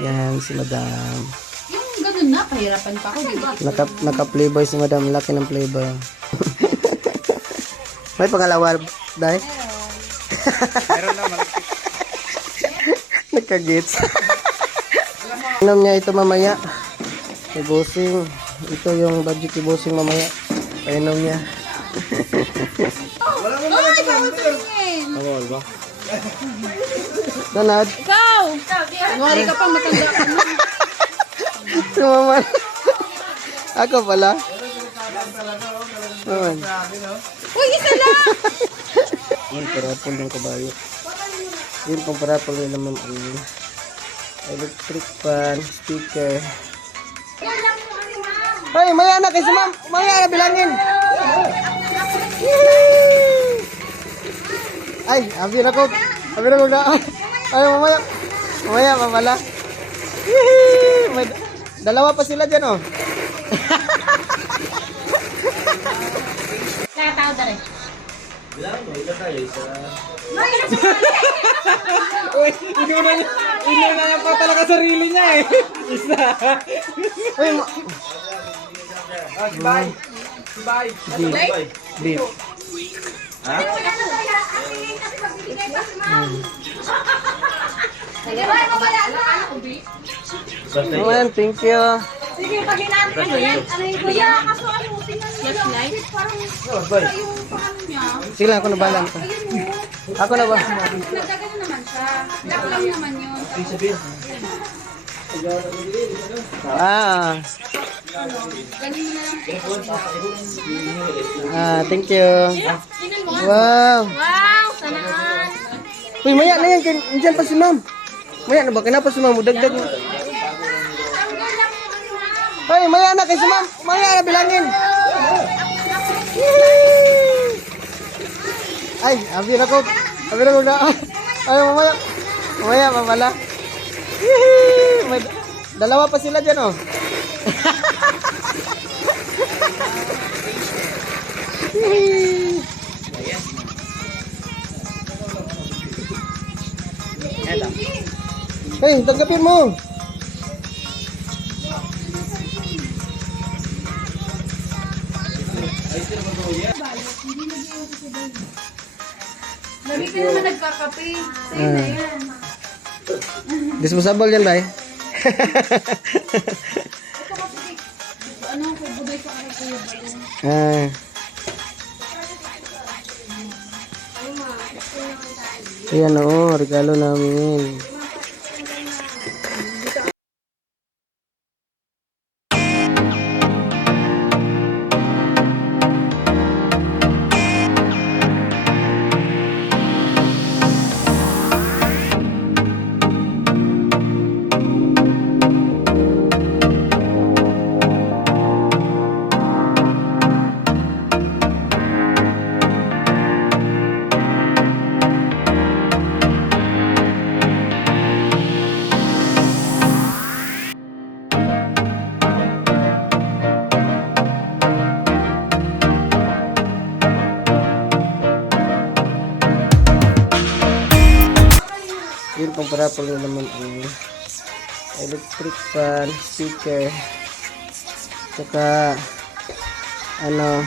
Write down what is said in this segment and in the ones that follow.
Yan, si Madam. Yung ganun na, pahirapan pa ako. Naka-playboy si Madam. Laki ng playboy. May pangalawa, Day? Meron na malapit. Nagka-gets. Inom niya ito mamaya. Si Bossing. Ito yung budget ni Bossing mamaya. Painom niya. Ay, bawal tingin. Bawal ba? Donald. Ikaw! Nuwari ka pa, matanda ka na. Si Mama. Ako pala. Naman. Uy, isa lang! Yun, parapol ng kabayo. Yun, kung parapol rin naman ang electric fan, speaker. Ay, maya na kasi ma'am. Maya na bilangin. Ay, abi na ko. Abi na ko na. Ay, mamaya. Mamaya, mamala. May dalawa pa sila dyan, oh. Kaya tao na rin. Uy, inuna niya pa talaga sarili niya eh. Isa. Ay, Bye. Bye. beef. Ayan, thank you. Sige, pag hinaan ka yan. Kuya, kaso ano, tingnan mo yung outfit, parang yung pang niya. Sige lang, ako na balang ko. Ako na ba? Nagdagano naman siya. Black lang naman yun. Ah, Galing mo na lang. thank you. Tingnan mo nga. Wow. Wow, sanaan. Uy, maya na yan. Diyan pa si ma'am. Maya na ba? Kinapa si ma'am? Dagdag. Ay, maya na kasi ma'am. Maya na bilangin. Ay, abi na ko. Abi na ko na. Ay, mamaya. Mamaya, mamala. May dalawa pa sila dyan, oh. Hey, tanggapin mo. Lagi ka naman nagkakape. Sa'yo na yan. Disposable yan, bay. Ano, kubuday pa kay Kuya Bayo. Ah. Yan, oo. Regalo namin. Yun, kung parapol rin naman ang electric fan, speaker, saka ano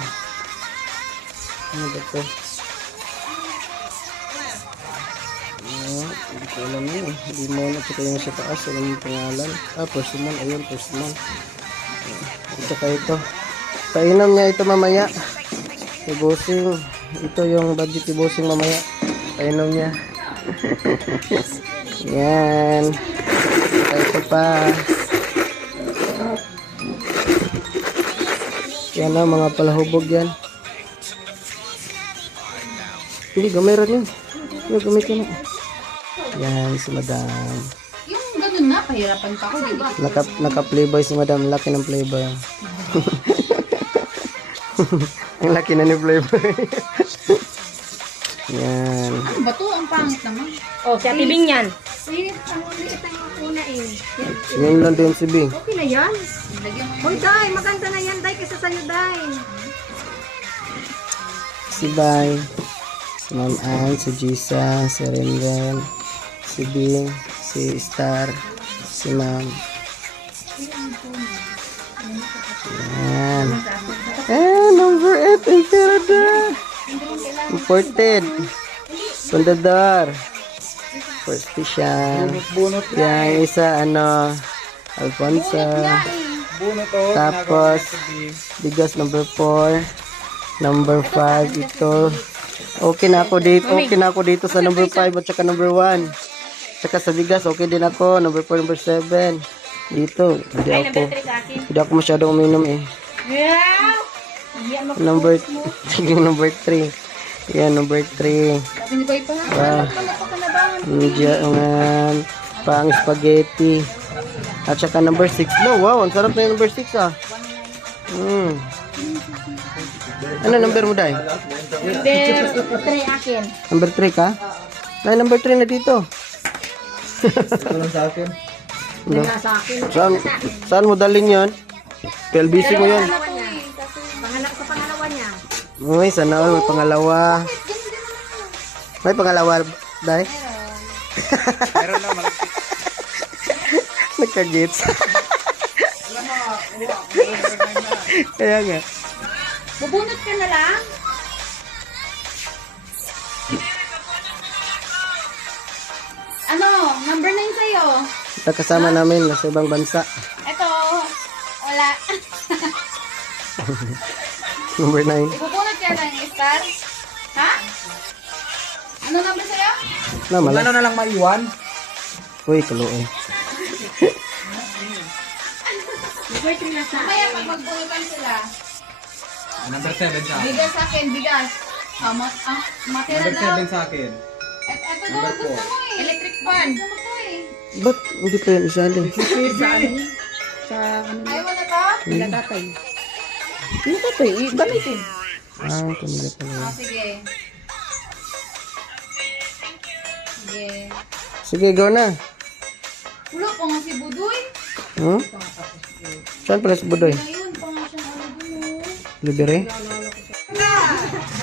ba ito? Hindi ko alam yun eh. Hindi mo na kita yung sa taas, alam yung pangalan. Persimmon, ayun, persimmon. Saka ito. Painom niya ito mamaya. Si Bossing, ito yung budget ni Bossing mamaya. Painom niya. Yan. Ito pa. Yan na, mga palahubog yan. Hindi, gamiran yun. Hindi, gamit yun. Yan, si Madam. Yung ganun na, pahirapan pa ako, di ba? Naka-playboy si Madam. Laki ng playboy. Ang laki na ni playboy. Yan. Ano ba to? Ang pangit naman. Oh, si Ate Bing yan. Sis, ang ulit ang una eh. Ngayon lang din si Bing. Okay na yan. Lagyan mo Hoy, Day, maganda na yan, Day, kaysa sa'yo, Day. Si Bay. Si Ma'am Ann, si Jisa, si Renren, si Bing, si Star, Si ma'am. Yan. Number 8 in Canada. Imported. Pundador. First Fishan. Bunot Yang isa, Alfonso. Bunot to. Tapos, bigas number 4. Number 5, ito. Okay na ako dito sa number 5 at saka number 1. Saka sa bigas, okay din ako. Number 4, number 7. Dito, hindi ako masyadong uminom eh. Number 3. Yan, number 3. Diyan, pang spaghetti. At saka number 6. No, wow, ang sarap na yung number 6 ah. Ano number mo, Day? Number 3 akin. Number 3 ka? Ay, number 3 na dito. Ito lang sa akin. Saan mo dalhin yan? PLBC mo yan. Sa pangalawa niya. Uy, sana all, may pangalawa. May pangalawa, Day? Meron na malapit. Nagka-gets. Kaya nga. Bubunot ka na lang. Ano? Number 9 sa'yo. Ito kasama namin nasa ibang bansa. Ito. Wala. Number 9. Bubunot ka ng star. Ha? Ano number sa'yo? Na, Kung mala. ano na lang maiwan. Uy, kaluoy. Mamaya pag magbunutan sila. Number 7 sa akin. Bigas sa akin, bigas. Matira Number daw. 7 sa akin. Ito daw gusto mo eh. Electric fan. Gusto mo to eh. Ba't hindi pa yan isali? Ayaw mo na to? Ah, kanila pala. Oh, sige. Sige. Sige, go na. Ulo pa nga si Budoy. Hmm? Saan pala si Budoy? Ayun, pa nga siya ano dun. Libre?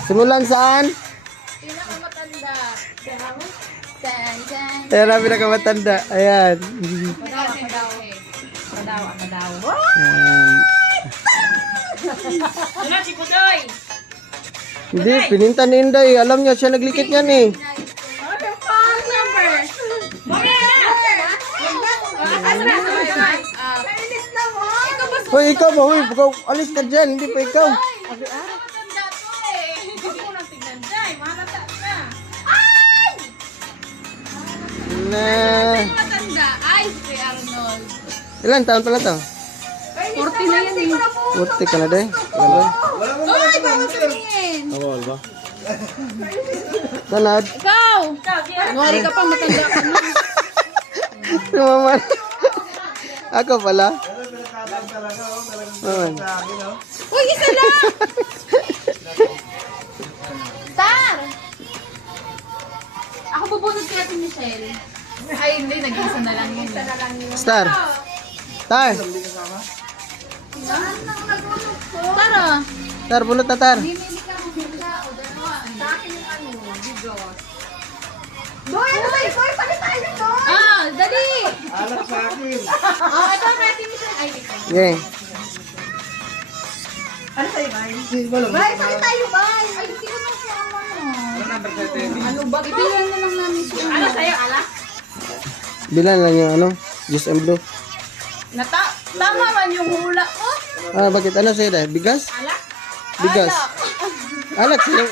Simulan saan? Pinakamatanda. San. Ayan na, pinakamatanda. Ayan. Padaw. Ayan. Ano si Budoy? Hindi, pininta ni Inday. Alam niya, siya naglikit niyan eh. Phone number. Nainis na mo. Ikaw ba Hoy, ikaw ba? Hoy, alis ka dyan. Hindi pa ikaw. matanda to eh? Huwag mo nang tignan dyan. Mahalata na. Na. Matanda. Ay, si Arnold. Ilan taon pala to? 40 na yan eh. 40 ka na day. Ganda. Ay, bawal tumingin. Awal ba? Sanad. Ikaw! Nuwari ka pa, matanda ka na. Sumaman. Ako pala. Naman. Uy, isa lang! Star! Ako bubunod kaya si Michelle. Ay, hindi. Nag-isa na lang yun. Star. Tar. Tara! Tar, bunot na tar. Mimili ka mo sila o dalawa. Sa akin yung ano, bigos. Doy, ano ba? Doy, palit tayo doy. Ah, dali! Alat sa akin. Oh, ito kay si Michelle. Ay, ito. Okay. Ano sa'yo, Bay? Bay, palit tayo, Bay. Ay, hindi ko na siya ano. Ano number 7? Ano ba? Ibilan na lang namin siya. Ano sa'yo, ala? Bilan lang yung juice and blue. Tama man yung hula ko. Ah, bakit? Ano sa'yo dahil? Bigas? Ala? Bigas. Alak sa'yo.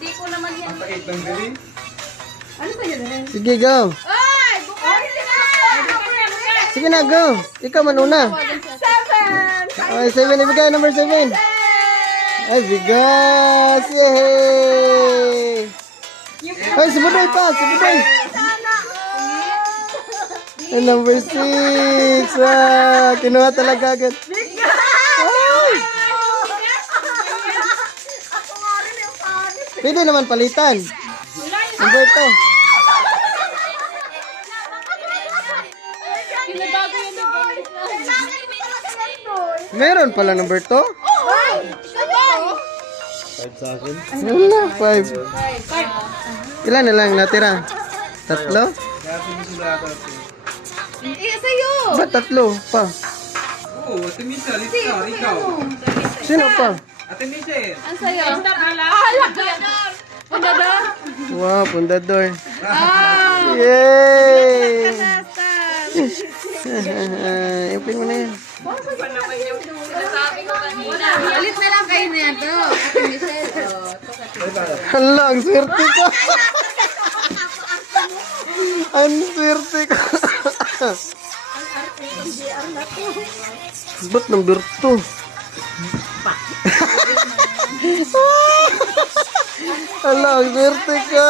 Di ko naman yan. Pait ng diri. Ano sa'yo, Bay? Sige, go. Ay! Bukod na! Sige na, go. Ikaw manuna. 7! Ay, 7 ibigay. Number 7. Ay, bigas. Yay! Ay, si Budoy pa. Si Budoy. Ay, number 6. Ah, kinuha talaga agad. Ay! Pwede naman palitan. Number 2. Pinabago yun na ba? Meron pala number 2. Bay! Wala, 5. Ilan na lang natira? 3? Kasi mo sila ata. Eh, sa'yo. Ba't tatlo pa? Oo, Ate Misha, Lisa, ikaw. Sino pa? Ate Misha. Ang sa'yo? Halak! Pundador? Wow, pundador. Ah! Yay! Kasastan! Ipin mo na yan. Sabi ko kanina. Alit na lang kayo na to. Ate Michelle. Hala, ang swerte ko. Ang swerte ko. Ba't number 2? Hala, ang swerte ko.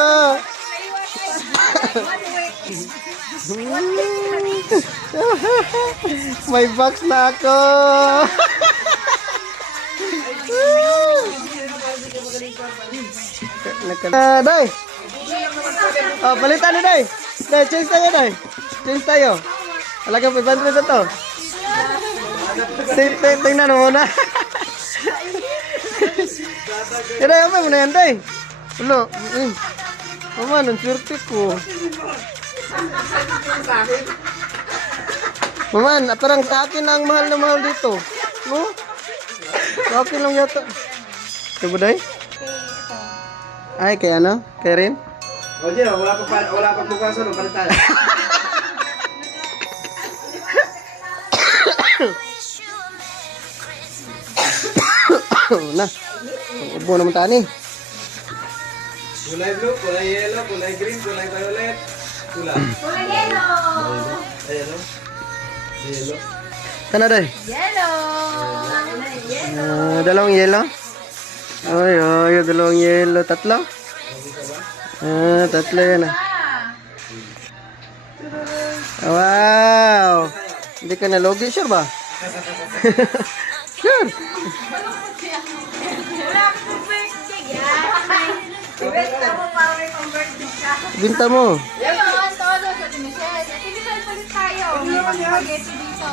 May box na ako. Day! Oh, palitan na, Day! Day, change tayo, Day! Change tayo! Alagang 500 na to. Tingnan mo muna. Day, apa mo na yan, Day? Ulo. Mama, ang swerte ko. Maman, parang sa akin ang mahal na mahal dito. No? Sa akin lang yata. Ito ba, Day? Ay, kay ano? Kay Rin? O, Jero, wala pa bukasan. Palitan. Na. Ubo naman tani. Kulay blue, kulay yellow, kulay green, kulay violet. Kulay. Kulay yellow. Yellow. Yellow. Kana, Day? Yellow! Dalawang yelo? Ay, ay, dalawang yelo. Tatlo? Tatlo yan ah. Wow! Hindi ka nalogi, sure ba? Sure! Wala akong birthday yan. Ibenta mo para may pang-birthday ka. Binta mo. Ayun, todo sa Ate Michelle. Ate Michelle, palit tayo. May pang-spaghetti dito.